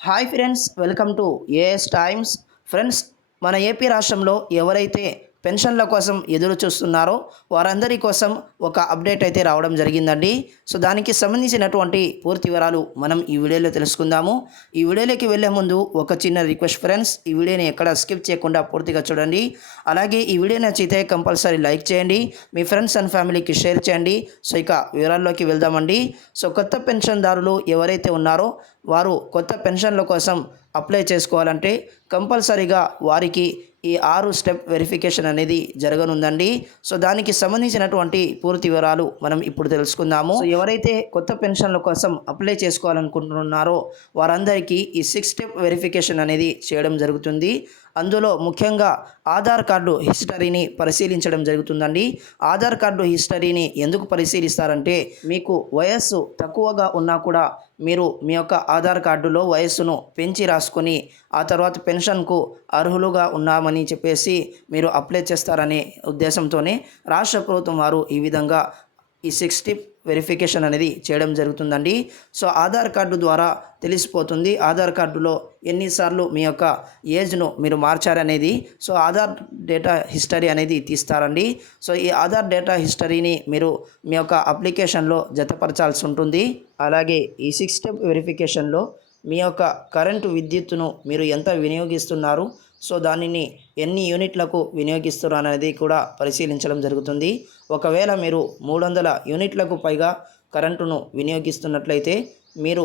Hi friends welcome to AS Times friends మన AP రాష్ట్రంలో ఎవరైతే పెన్షన్ల కోసం ఎదురు చూస్తున్నారో. వారందరి కోసం ఒక అప్డేట్ అయితే రావడం జరిగిందండి. సో దానికి సంబంధించినటువంటి పూర్తి వివరాలు మనం ఈ వీడియోలో తెలుసుకుందాము. ఈ వీడియోలోకి వెళ్ళే ముందు ఒక చిన్న రిక్వెస్ట్ ఫ్రెండ్స్ ఈ వీడియోని ఎక్కడ స్కిప్ చేయకుండా పూర్తిగా చూడండి. అలాగే ఈ వీడియో నచ్చితే కంపల్సరీ లైక్ చేయండి. మీ ఫ్రెండ్స్ అండ్ ఫ్యామిలీకి షేర్ చేయండి. సో ఇక వివరాల్లోకి వెళ్దామండి. సో కొత్త పెన్షన్దారులు ఎవరైతే ఉన్నారో వారు కొత్త పెన్షన్ల కోసం అప్లై చేసుకోవాలంటే కంపల్సరీగా వారికి ఈ ఆరు స్టెప్ వెరిఫికేషన్ అనేది జరగనుందండి. సో దానికి సంబంధించినటువంటి పూర్తి వివరాలు మనం ఇప్పుడు తెలుసుకుందాము. ఎవరైతే కొత్త పెన్షన్ల కోసం అప్లై చేసుకోవాలనుకుంటున్నారో వారందరికీ ఈ సిక్స్ స్టెప్ వెరిఫికేషన్ అనేది చేయడం జరుగుతుంది. అందులో ముఖ్యంగా ఆధార్ కార్డు హిస్టరీని పరిశీలించడం జరుగుతుందండి. ఆధార్ కార్డు హిస్టరీని ఎందుకు పరిశీలిస్తారంటే మీకు వయస్సు తక్కువగా ఉన్నా కూడా మీరు మీ యొక్క ఆధార్ కార్డులో వయస్సును పెంచి రాసుకొని ఆ తర్వాత పెన్షన్కు అర్హులుగా ఉన్నామని చెప్పేసి మీరు అప్లై చేస్తారనే ఉద్దేశంతోనే రాష్ట్ర ప్రభుత్వం వారు ఈ విధంగా ఈ సిక్స్ స్టెప్ వెరిఫికేషన్ అనేది చేయడం జరుగుతుందండి. సో ఆధార్ కార్డు ద్వారా తెలిసిపోతుంది. ఆధార్ కార్డులో ఎన్నిసార్లు మీ యొక్క ఏజ్ను మీరు మార్చారనేది సో ఆధార్ డేటా హిస్టరీ అనేది తీస్తారండి. సో ఈ ఆధార్ డేటా హిస్టరీని మీరు మీ యొక్క అప్లికేషన్లో జతపరచాల్సి ఉంటుంది. అలాగే ఈ సిక్స్ స్టెప్ వెరిఫికేషన్లో మీ యొక్క కరెంటు విద్యుత్తును మీరు ఎంత వినియోగిస్తున్నారు? సో దానిని ఎన్ని యూనిట్లకు వినియోగిస్తున్నారు అనేది కూడా పరిశీలించడం జరుగుతుంది. ఒకవేళ మీరు మూడు వందల యూనిట్లకు పైగా కరెంటును వినియోగిస్తున్నట్లయితే మీరు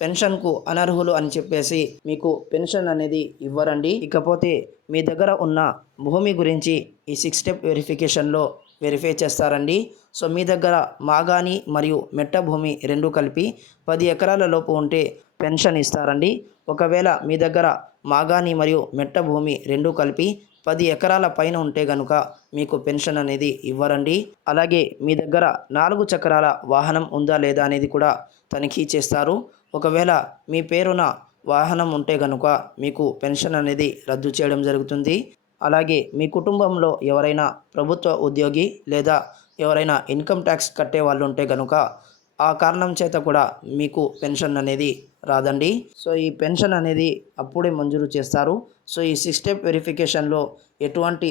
పెన్షన్కు అనర్హులు అని చెప్పేసి మీకు పెన్షన్ అనేది ఇవ్వరండి. ఇకపోతే మీ దగ్గర ఉన్న భూమి గురించి ఈ సిక్స్ స్టెప్ వెరిఫికేషన్లో వెరిఫై చేస్తారండి. సో మీ దగ్గర మాగాని మరియు మెట్ట భూమి రెండు కలిపి పది ఎకరాల లోపు ఉంటే పెన్షన్ ఇస్తారండి. ఒకవేళ మీ దగ్గర మాగాని మరియు మెట్ట భూమి రెండు కలిపి పది ఎకరాల పైన ఉంటే కనుక మీకు పెన్షన్ అనేది ఇవ్వరండి. అలాగే మీ దగ్గర నాలుగు చక్రాల వాహనం ఉందా లేదా అనేది కూడా తనిఖీ చేస్తారు. ఒకవేళ మీ పేరున వాహనం ఉంటే కనుక మీకు పెన్షన్ అనేది రద్దు చేయడం జరుగుతుంది. అలాగే మీ కుటుంబంలో ఎవరైనా ప్రభుత్వ ఉద్యోగి లేదా ఎవరైనా ఇన్కమ్ ట్యాక్స్ కట్టే వాళ్ళు ఉంటే కనుక ఆ కారణం చేత కూడా మీకు పెన్షన్ అనేది రాదండి. సో ఈ పెన్షన్ అనేది అప్పుడే మంజూరు చేస్తారు. సో ఈ సిక్స్ స్టెప్ వెరిఫికేషన్లో ఎటువంటి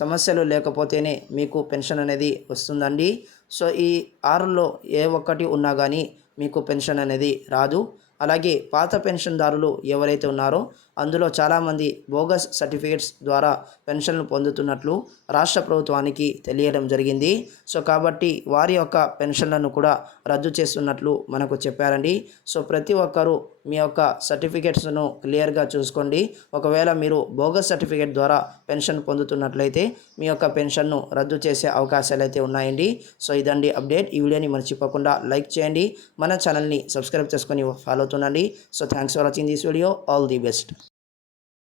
సమస్యలు లేకపోతేనే మీకు పెన్షన్ అనేది వస్తుందండి. సో ఈ ఆరులో ఏ ఒక్కటి ఉన్నా కానీ మీకు పెన్షన్ అనేది రాదు. అలాగే పాత పెన్షన్దారులు ఎవరైతే ఉన్నారో అందులో చాలామంది బోగస్ సర్టిఫికేట్స్ ద్వారా పెన్షన్లు పొందుతున్నట్లు రాష్ట్ర ప్రభుత్వానికి తెలియడం జరిగింది. సో కాబట్టి వారి యొక్క పెన్షన్లను కూడా రద్దు చేస్తున్నట్లు మనకు చెప్పారండి. సో ప్రతి ఒక్కరూ మీ యొక్క సర్టిఫికేట్స్ను క్లియర్గా చూసుకోండి. ఒకవేళ మీరు బోగస్ సర్టిఫికేట్ ద్వారా పెన్షన్ పొందుతున్నట్లయితే మీ యొక్క పెన్షన్ను రద్దు చేసే అవకాశాలు అయితే ఉన్నాయండి. సో ఇదండి అప్డేట్. ఈ వీడియోని మర్చిపోకుండా లైక్ చేయండి. మన ఛానల్ని సబ్స్క్రైబ్ చేసుకొని follow అవుతుండండి. So thanks for watching this video. All the best.